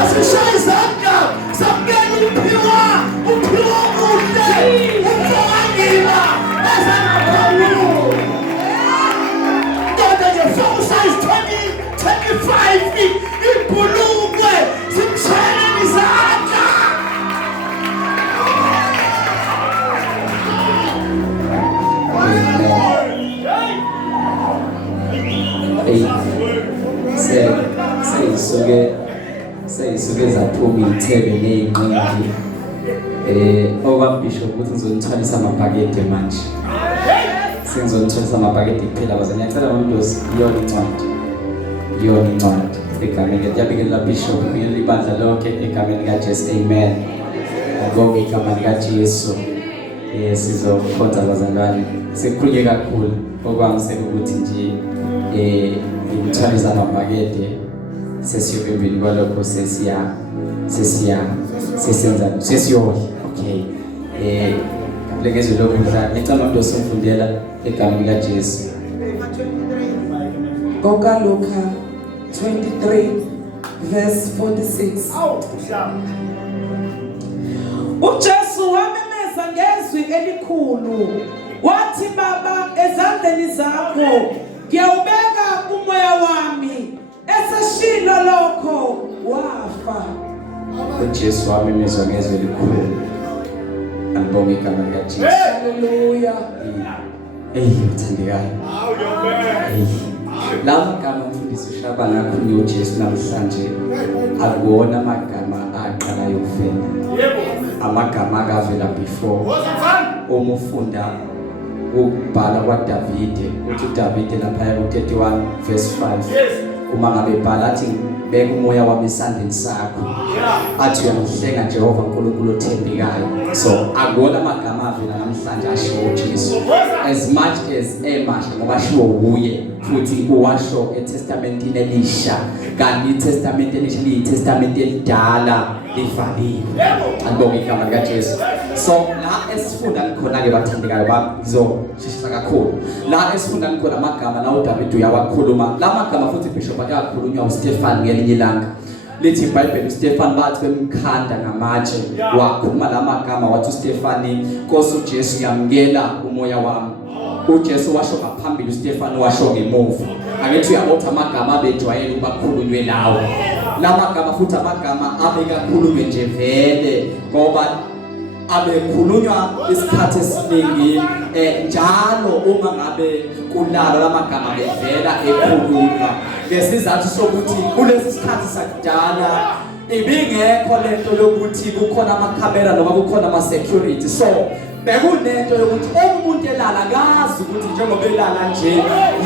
asishaye izandla samukela uphiwa ude umfowangila ezangaphambili ndoda nje full size 25 ibhulukwe simshayela izandla. Seyisuke zaphuma iy'thebe ney'nqindi okwambisho ukuthi ngizonithwalisa amabhakede manje. Sengizonithwalisa amabhakede kuphela bazane. Ngiyacela noNdosi iyona incwadi egameni liyabingelela Bishop ngiyela ibandla lonke egameni likaJesu. Amen. Ngibonge igama likaJesu. Sizokhonza bazalwane. Sekukhulunywe kakhulu okwamiseka ukuthi nje ngithwalisa amabhakede sesiyobembini kwalokho sesiyodla. Okay. Ngezwe lokudla ngicela uNdosi umfundela egameni likaJesu. Koka Luka 23 verse 46. uJesu wamemeza ngezwi elikhulu wathi, Baba, ezandleni zakho ngiyawubeka umoya wami. Eseshilo lokho wafa. uJesu wamemeza ngezwi elikhulu. Angibonge igama likaJesu. Haleluya. Uthandekayo. Lama gama mfundisi uShabana akhulunywe uJesu namhlanje akuwona amagama aqalayo ukuvela. Yebo. Amagama akavela before. Uma ufunda ukubhala kwaDavide, uthi uDavide lapha ku31 verse 5. Yes. Uma ngabe ebhala athi beka umoya wami esandleni sakho. Athi uyamhlenga Jehova uNkulunkulu othembekayo. So akuwona amagama avela namhlanje asho uJesu. As much as emasha ngoba asho uye futhi uwasho eTestamentini elisha. Kanti iTestament elisha liyiTestament elidala livaliwe. Angibonge igama likaJesu. So la esifunda khona ke bathandekayo bazoshishisa kakhulu. La esifunda khona amagama la uDavide uyawakhuluma. La magama futhi Bishop akakhulunywa uStefan ngelinye ilanga. Lithi iBhayibheli uStefan bathi bemkhanda ngamatshe wakhuluma la magama wathi uStefani Nkosi uJesu yamkela umoya wami. uJesu washo ngaphambili uStefan washo ngemuva. Angithi uyabotha amagama abejwayele ukukhulunywe lawo. La magama futhi amagama abekakhulunywe nje vele ngoba abekhulunywa isikhathi esiningi njalo uma ngabe kulala lamagama bevela ekhulunywa ngesizathu sokuthi kulesi sikhathi sakudala ibingekho lento yokuthi kukhona amakhamera noma kukhona ama security. So bekunento yokuthi umuntu elala akazi ukuthi njengoba elala nje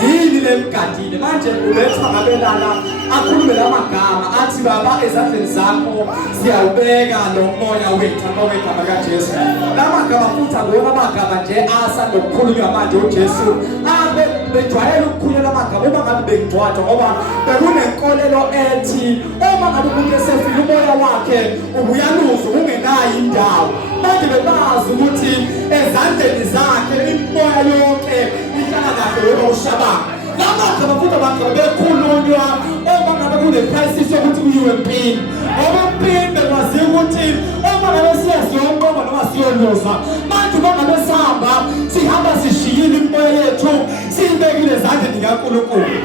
yini lemgadile. Manje uletha ngabelala akhulume lamagama athi, Baba, ezandleni zakho siyawubeka lo moya wethu. Ngoba igama likaJesu lamagama futhi akuwona amagama nje asanda ukukhulunywa manje uJesu bejwayele ukukhulunywa lamagama uma ngabe bengcwatshwa ngoba bekunenkolelo ethi uma ngabe umuntu esefile umoya wakhe ubuyaluzwa ungenayo indawo. Manje bebazi ukuthi ezandleni zakhe imoya yonke ihlala kahle yona uShabana. Lamagama futhi abantu bekhulunywa uma ngabe kunecrisis yokuthi kuyiwe empini. Ngoba empini bekwazi ukuthi uma ngabe siyaziyonqoba noma siyoloza manje uma ngabe sihamba sihamba sishiyile imoya yethu siyibekile ezandleni kaNkulunkulu.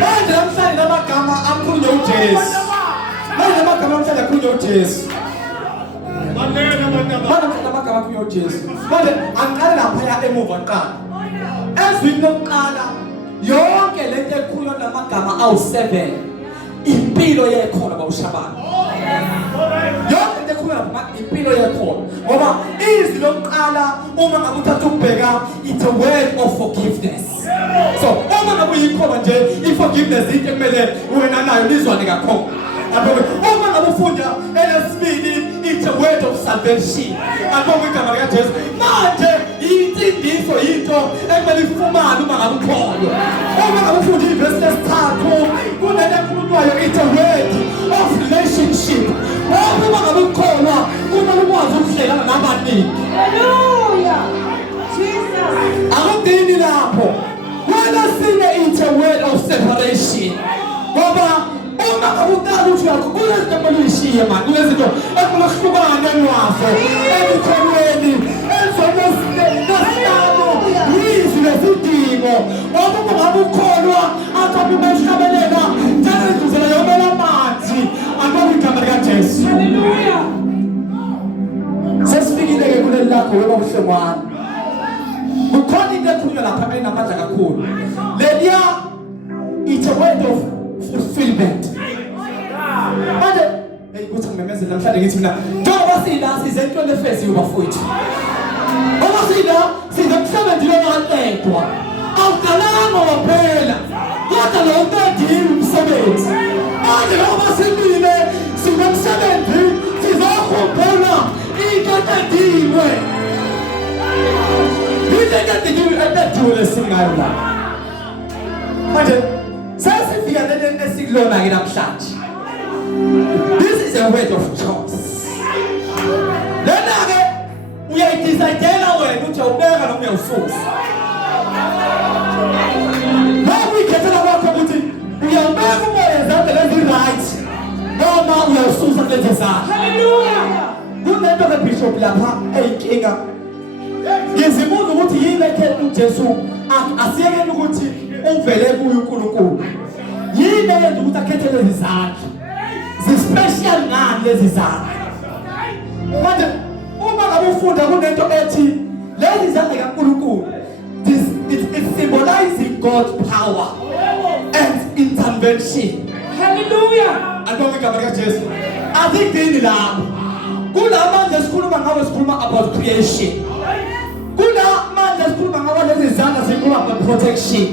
Manje namhlanje lamagama akhulunywe uJesu. Manje amagama namhlanje akhulunywe uJesu. Amagama akhulunywe uJesu. Manje aqale lapha emuva qala. Ezwini lokuqala yonke lento ekhulunywa namagama awu7 impilo yekhona bawuShabana. Yonke lento ekhulunywa impilo yekhona ngoba izwi lokuqala uma ngabe uthatha ukubheka it's a word of forgiveness. So uma ngabe uyikhoba nje iforgiveness into kumele wena nayo lizwane kakhulu. Uma ngabe ufunda elesibili it's a word of salvation. Angibonge igama likaJesu. Manje insindiso into ekumele ifumane uma ngabe ukholwa. Uma ngabe ufunda ivesi lesithathu kunento ekhulunywayo it's a word of relationship. Uma ngabe ukholwa kumele ukwazi ukuhlelana nabaningi. Hallelujah. Jesus. Akudini lapho. Wena sine it's a word of separation. Ngoba uma ukuthi kulezinto ekumele manje kulezinto ekumele uhlukane nazo emithweni ezonesihlalo yizwi lesidingo ngoba kungabe ukholwa akabe beshabelela njengendlela yomela amanzi angabe igama likaJesu. Haleluya. Sesifikile-ke kuleli lakho weba buhlengwane kukhona into ekhulunywa lapha enamandla kakhulu leliya it's a word of fulfillment manje ukuthi ngimemezele namhlanje ngithi mina njengoba sila size entweni efeziyo bafowethu ngoba sila size emsebenzi lokuqedwa awuqalanga waphela kodwa lo uqedile umsebenzi manje ngoba simile sinomsebenzi sizokhumbula into eqediwe Etatulo singayo la. Manje sasifika lento esikulona ke namhlanje. This is a word of choice. Lena ke uyayidecide wena uthi ubeka noma uyawususa. Hawu ikhetha kwakho ukuthi uyawubeka umoya ezandla lezi right noma uyawususa kulezi zakhe. Hallelujah. Kunento ke bishop lapha eyinkinga ngizibuza ukuthi yini ekhela uJesu asiyekeni ukuthi uvele kuyo uNkulunkulu yini eyenza ukuthi akhethe lezi zakhe zi-special ngani lezi zakhe manje uma ngabe ufunda kunento ethi lezi zakhe kaNkulunkulu it symbolizing God's power and intervention. Hallelujah. Alibonga igama likaJesu azidini lapho kulamanje sikhuluma ngawe sikhuluma about creation kuna manje sikhuluma ngawe lezi zandla sikhuluma about protection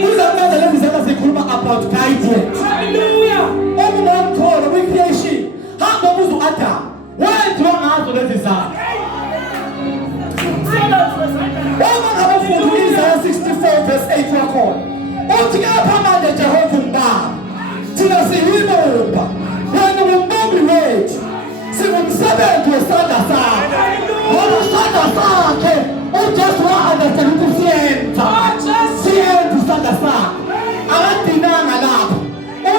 kuna manje lezi zandla sikhuluma about guidance. Hallelujah. Umntwana we creation hamba ubuzo Adam wenziwa ngazo lezi zandla uma ngabe ufunda Isaiah 64 verse 8 yakhona uthi kepha manje Jehova umbaba thina siyibumba wena umbumbi wethu singumsebenzi wesandla sakhe ngoba isandla sakhe uJesu wa-understand ukuthi siyenza isandla sakhe akadinanga lapho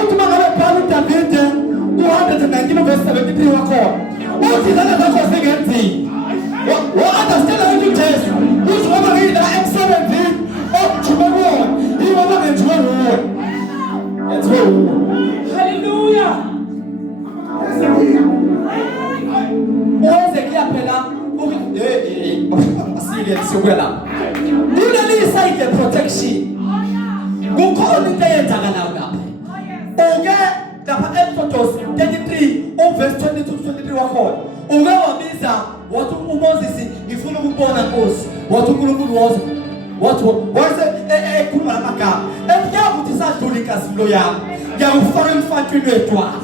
uthi uma ngabe bhala uDavide 219 verse 73 wakhona uthi izandla zakho zingenzini wa-understand ukuthi uJesu uthi ngoba ngiyila emsebenzini okujime kuwona yingoba ngenziwe wuwe yenziwe wuwe. Hallelujah. Uweze kuyaphela asile sikuya la kuleli side le protection kukhona into eyenzakalayo lapha uke lapha eXodus 33 verse 22 to 23 wakhona uke wabiza wathi uMoses ngifuna ukubona Nkosi wathi uNkulunkulu wathi ekhuluma lamagama ukuthi sadlula inkazimulo yami ngiyakufaka emfantwini wedwala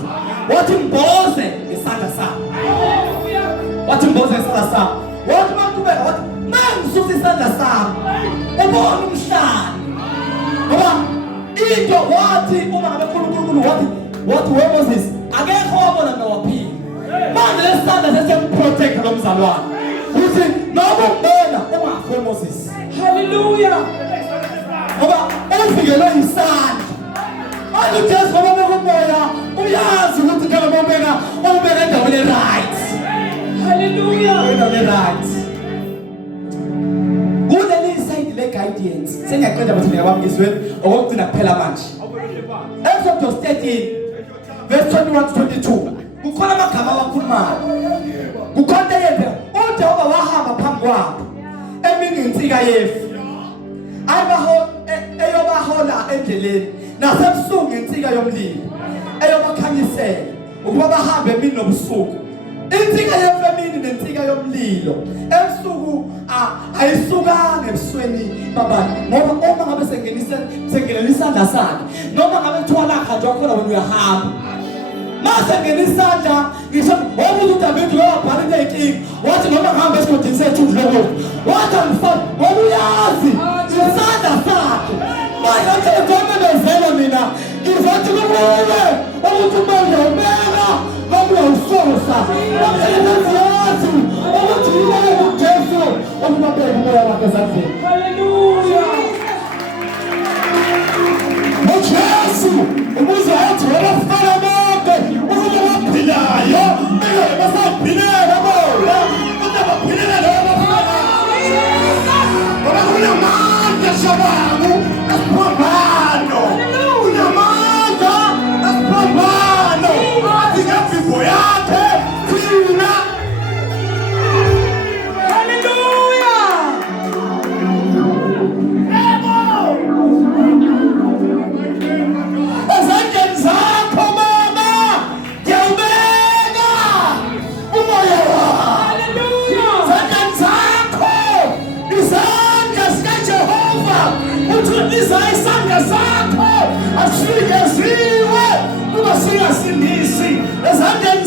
wathi mboze ngesandla sakho wathi mboze ngesandla sakho wathi maqhubeka wathi mangisusa isandla sakho ubona umhlaba ngoba into wathi uma ngabe uNkulunkulu wathi weMoses akekho wabona nowaphila manje lesandla sesiyamprotect lo mzalwane uthi noma umbona ungafi weMoses. Hallelujah. Ngoba ufikelwe isandla manje uJesu ngoba bekumoya uyazi ukuthi ngeke ubeka endaweni right. Hallelujah. Endaweni right kuleli side le guidance sengiyaqeda bathi ngiyabamkizwe okugcina kuphela manje Exodus 13 verse 21 to 22 kukhona amagama awakhulumayo kukhona yepha uJehova wahamba phambi kwabo emini insika yefu eyobahola endleleni nasebusuku insika yomlilo eyobakhanyisela ukuba bahambe emini nobusuku insika yefu emini nensika yomlilo ebusuku ayisukanga ebusweni babantu ngoba uma ngabe sengenela isandla sakhe noma ngabe kuthiwa lakhanjwa khona wena uyahamba mase ngena isandla ngisho ngoba uDavide wabhala into eyinkingi wathi noma ngihamba esigodini sethu lokho wathi angifani ngoba uyazi isandla sakhe manje nje ngome bezela mina ngizothi kubuye ukuthi manje ubeka noma uyawusosa umsebenzi yazi ukuthi yibona uJesu ukubabeka umoya wakhe ezandleni. Hallelujah. uJesu umuzi wathi wabafana bonke Esipambano. Unamandla esipambano. Athi ngaphibo yakhe thina. Hallelujah. Ezandleni zakho mama ngiyawubeka umoya wakho. Hallelujah. Ezandleni zakho izandla zikaJehova uthulisa isandla sakho asikeziwe kuba singasindisi ezandleni